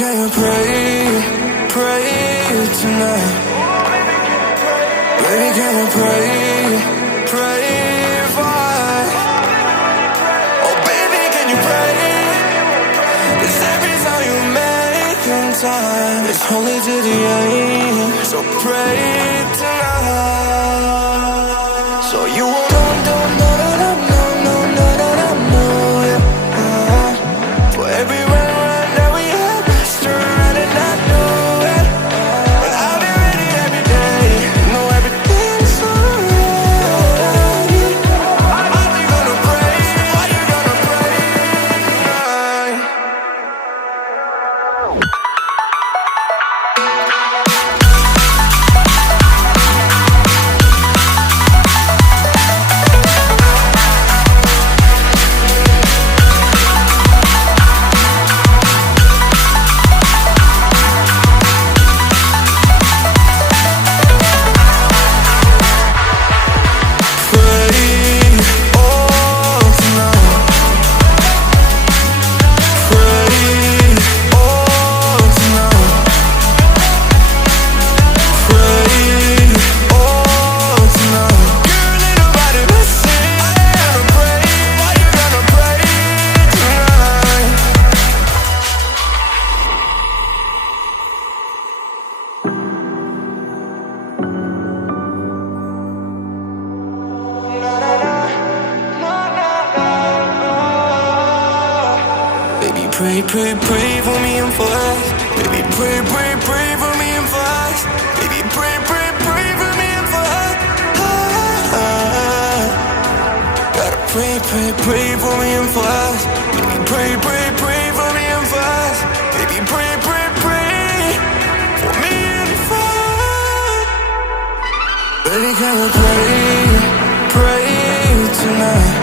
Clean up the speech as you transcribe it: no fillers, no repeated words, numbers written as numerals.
can you pray tonight? Baby, can you pray for? Oh baby, can you pray? 'Cause every time you make time, it's only to the end. So pray tonight. So you won't for every run that we had, just around and I know it. But I'll be ready every day. You know everything's alright. Are you gonna pray? Are you gonna pray tonight? Pray for me and for us. Baby, pray for me and for us. Baby, pray for me and for us. Gotta pray for me and for us. Baby, pray for me and for us. Baby, pray for me and for us. Baby, can we pray tonight?